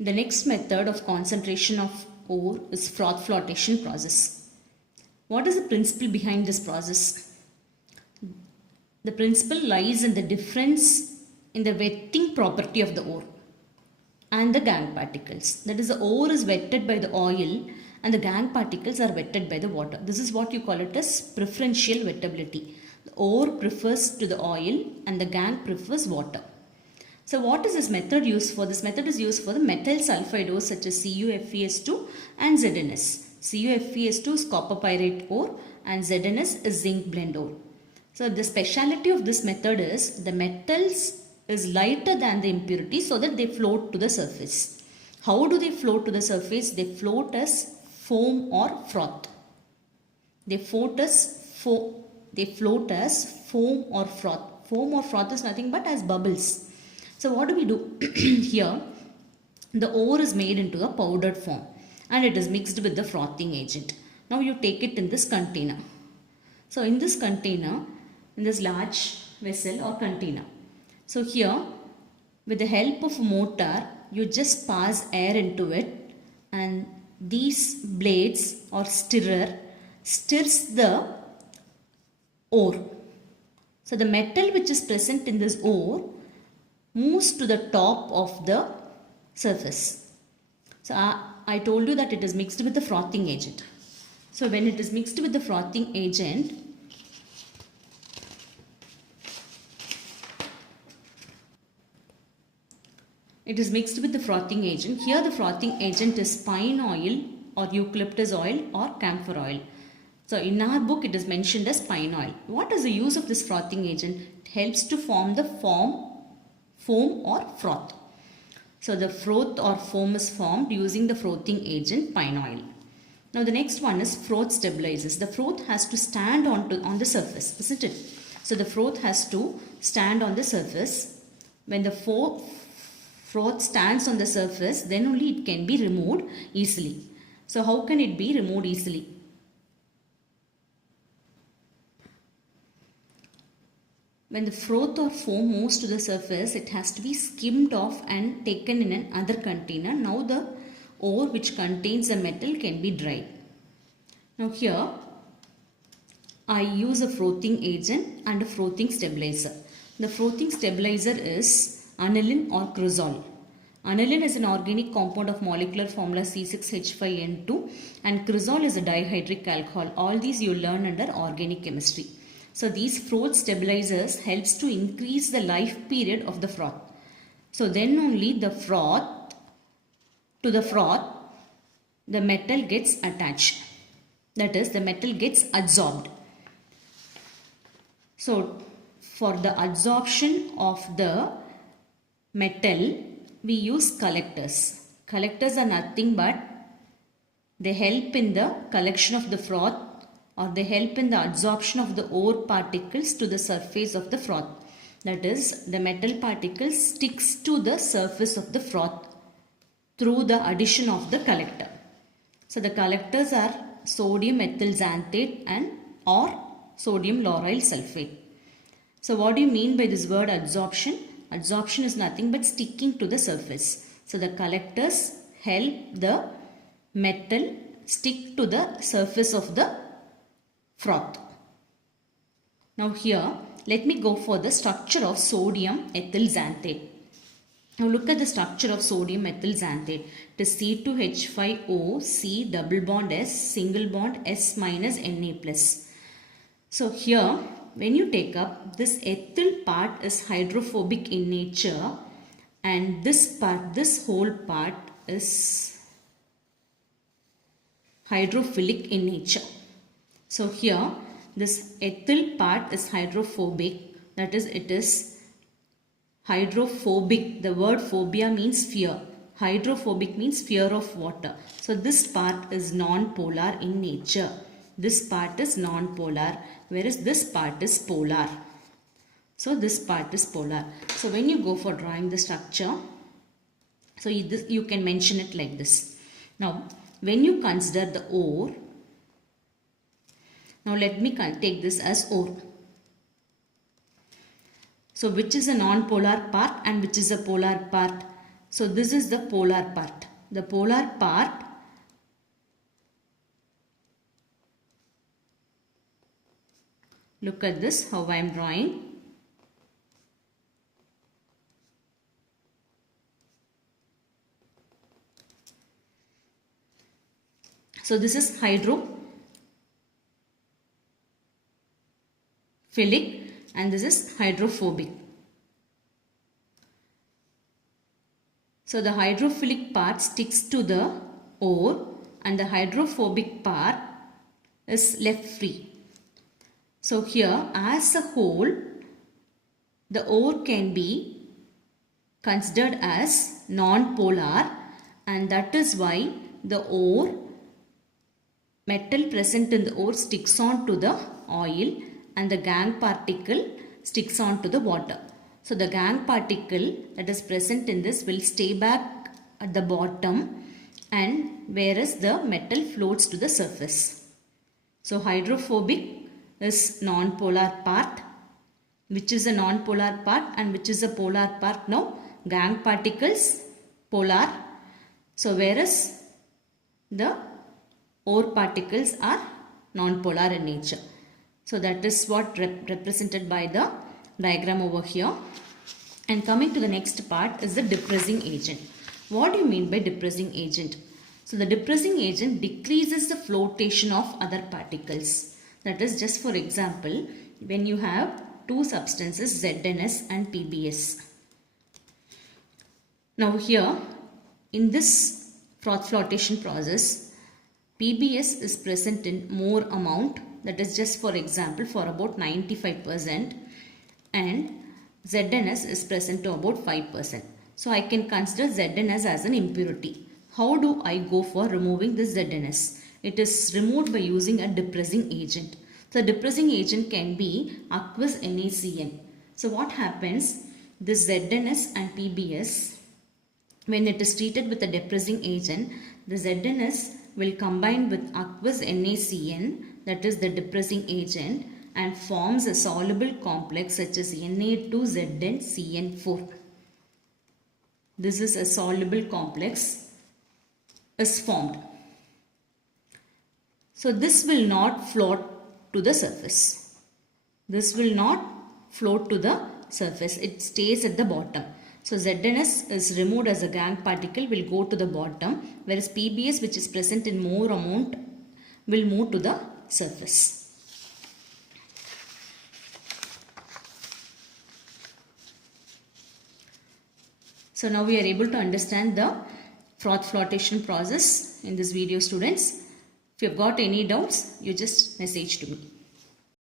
The next method of concentration of ore is froth flotation process. What is the principle behind this process? The principle lies in the difference in the wetting property of the ore and the gangue particles. That is, the ore is wetted by the oil and the gangue particles are wetted by the water. This is what you call it as preferential wettability. The ore prefers to the oil and the gangue prefers water. So what is this method used for? This method is used for the metal sulfide ores such as CuFeS2 and ZnS. CuFeS2 is copper pyrite ore and ZnS is zinc blende ore. So the speciality of this method is the metals is lighter than the impurities so that they float to the surface. How do they float to the surface? They float as foam or froth. They float as foam or froth. Foam or froth is nothing but as bubbles. So what do we do? Here the ore is made into a powdered form and it is mixed with the frothing agent. Now you take it in this container. So in this container, in this large vessel or container. So here with the help of a motor, you just pass air into it and these blades or stirrer stirs the ore. So the metal which is present in this ore moves to the top of the surface. So I told you that it is mixed with the frothing agent. So when it is mixed with the frothing agent, here the frothing agent is pine oil or eucalyptus oil or camphor oil. So in our book it is mentioned as pine oil. What is the use of this frothing agent? It helps to form the foam or froth. So the froth or foam is formed using the frothing agent pine oil. Now the next one is froth stabilizers. The froth has to stand on the surface, isn't it? So the froth has to stand on the surface. When the froth stands on the surface, then only it can be removed easily. So how can it be removed easily? When the froth or foam moves to the surface, it has to be skimmed off and taken in another container. Now the ore which contains the metal can be dried. Now here I use a frothing agent and a frothing stabilizer. The frothing stabilizer is aniline or cresol. Aniline is an organic compound of molecular formula C6H5N2 and cresol is a dihydric alcohol. All these you learn under organic chemistry. So these froth stabilizers helps to increase the life period of the froth. So then only the froth, the metal gets attached. That is, the metal gets adsorbed. So for the adsorption of the metal, we use collectors. Collectors are nothing but they help in the collection of the froth or they help in the adsorption of the ore particles to the surface of the froth. That is, the metal particle sticks to the surface of the froth through the addition of the collector. So the collectors are sodium ethyl xanthate and or sodium lauryl sulfate. So what do you mean by this word adsorption? Adsorption is nothing but sticking to the surface. So the collectors help the metal stick to the surface of the froth. Now here let me go for the structure of sodium ethyl xanthate. Now look at the structure of sodium ethyl xanthate. It is C2H5O, C double bond S, single bond S minus Na plus. So here when you take up, this ethyl part is hydrophobic in nature and this whole part is hydrophilic in nature. So here this ethyl part is hydrophobic, that is it is hydrophobic. The word phobia means fear. Hydrophobic means fear of water. So this part is non-polar in nature. This part is non-polar, whereas this part is polar. So this part is polar. So when you go for drawing the structure, so you can mention it like this. Now when you consider the ore, now let me take this as ore. So which is a non-polar part and which is a polar part? So this is the polar part. The polar part look at this how I am drawing. So this is hydrophilic and this is hydrophobic. So the hydrophilic part sticks to the ore and the hydrophobic part is left free. So here as a whole the ore can be considered as non-polar, and that is why the ore metal present in the ore sticks on to the oil and the gangue particle sticks on to the water. So the gangue particle that is present in this will stay back at the bottom, and whereas the metal floats to the surface. So hydrophobic is non-polar part. Which is a non-polar part and which is a polar part now? Gangue particles polar. So whereas the ore particles are non-polar in nature. So that is what represented by the diagram over here. And coming to the next part is the depressing agent. What do you mean by depressing agent? So the depressing agent decreases the flotation of other particles. That is, just for example, when you have two substances ZnS and PbS. Now here in this froth flotation process, PbS is present in more amount, that is just for example for about 95%, and ZnS is present to about 5%. So I can consider ZnS as an impurity. How do I go for removing this ZnS? It is removed by using a depressing agent. The depressing agent can be aqueous NaCN. So what happens? This ZnS and PbS, when it is treated with a depressing agent, the ZnS will combine with aqueous NaCN, that is the depressing agent, and forms a soluble complex such as Na2ZnCN4. This is a soluble complex is formed. So this will not float to the surface. This will not float to the surface. It stays at the bottom. So ZnS is removed as a gangue particle, will go to the bottom, whereas PbS, which is present in more amount, will move to the surface. So now we are able to understand the froth flotation process in this video, students. If you have got any doubts, you just message to me.